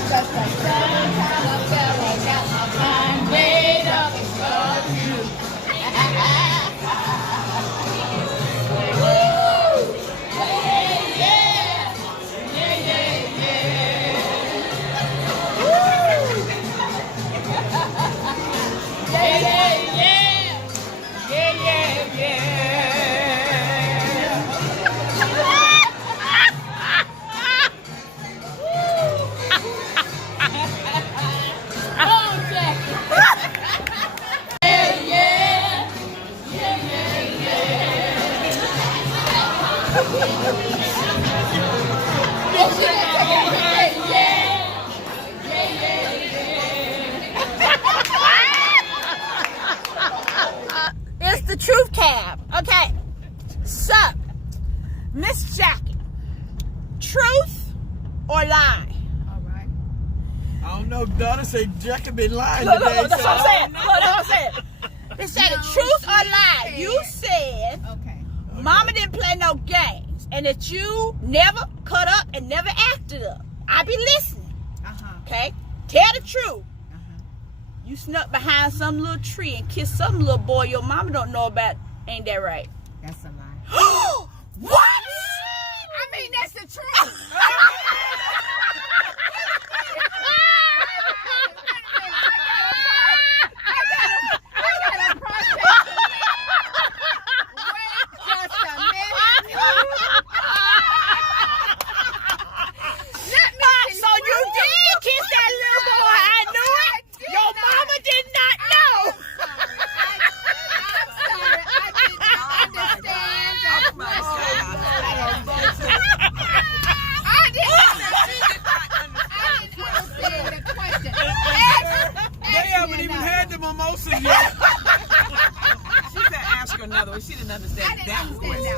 just like caramel, I'm made up of you. Woo! Yeah, yeah, yeah, yeah, yeah. Woo! Yeah, yeah, yeah, yeah, yeah, yeah. Oh, Jackie. Yeah, yeah, yeah, yeah, yeah. Yes, yeah, yeah, yeah, yeah. It's the truth cab. Okay. So, Miss Jackie, truth or lie? I don't know, daughter said Jackie been lying Look, today. that's so what I'm I saying. don't Look, that's what I'm saying. They said the truth or lie. You said Mama didn't play no games and that you never cut up and never acted up. I be listening. Okay? Tell the truth. You snuck behind some little tree and kissed some little boy your mama don't know about. Ain't that right? That's a lie. What? I mean, that's the truth. mimosa yet. She said ask her another way. She didn't understand that question.